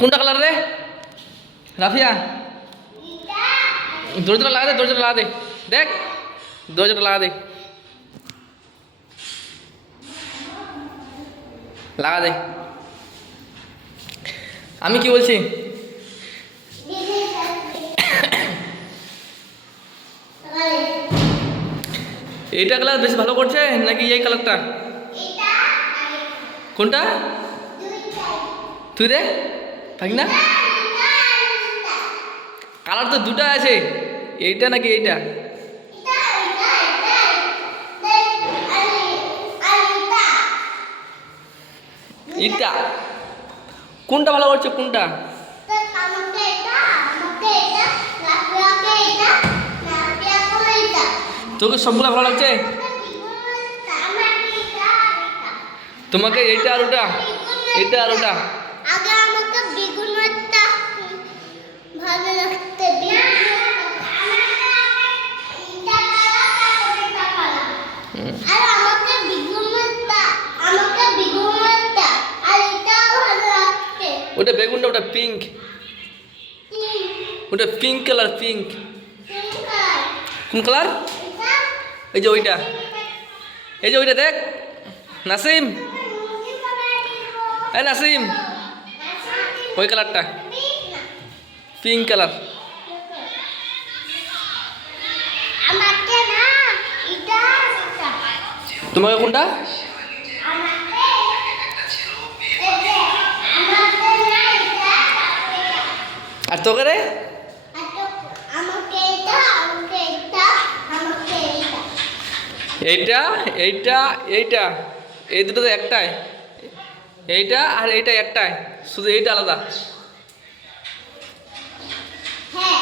কোনটা কালার রে রাফিয়া? দরজাটা লাগা দে, দরজাটা লাগা দে, দেখ দরজাটা লাগা দে, লাগা দে। আমি কি বলছি, এইটা কালার বেশি ভালো করছে নাকি এই কালারটা? কোনটা তুই রে থাকি না? কালার তো দুটা আছে, এইটা নাকি এইটা? এইটা কোনটা ভালো করছে কোনটা? তোকে সবগুলা ভালো লাগছে? তোমাকে এইটা আর ওটা, এইটা আর ওটা? আগে আমাকে বেগুনটা ভালো লাগতে, আর আমাকে বেগুনটা আর এটা ভালো লাগছে। ওটা বেগুনটা, ওটা পিঙ্ক, ওটা পিঙ্ক কালার, পিঙ্ক। কোন কালার? এই যে ওইটা, এই যে ওইটা দেখ নাসিম, এই নাসিম ওই কালারটা পিঙ্ক কালার। আমাকে না এটা, তোমাকে কোনটা? আর তোকে রে? এইটা এইটা এইটা, এই দুটো তো একটাই, এইটা আর এইটা একটাই, শুধু এইটা আলাদা। হ্যাঁ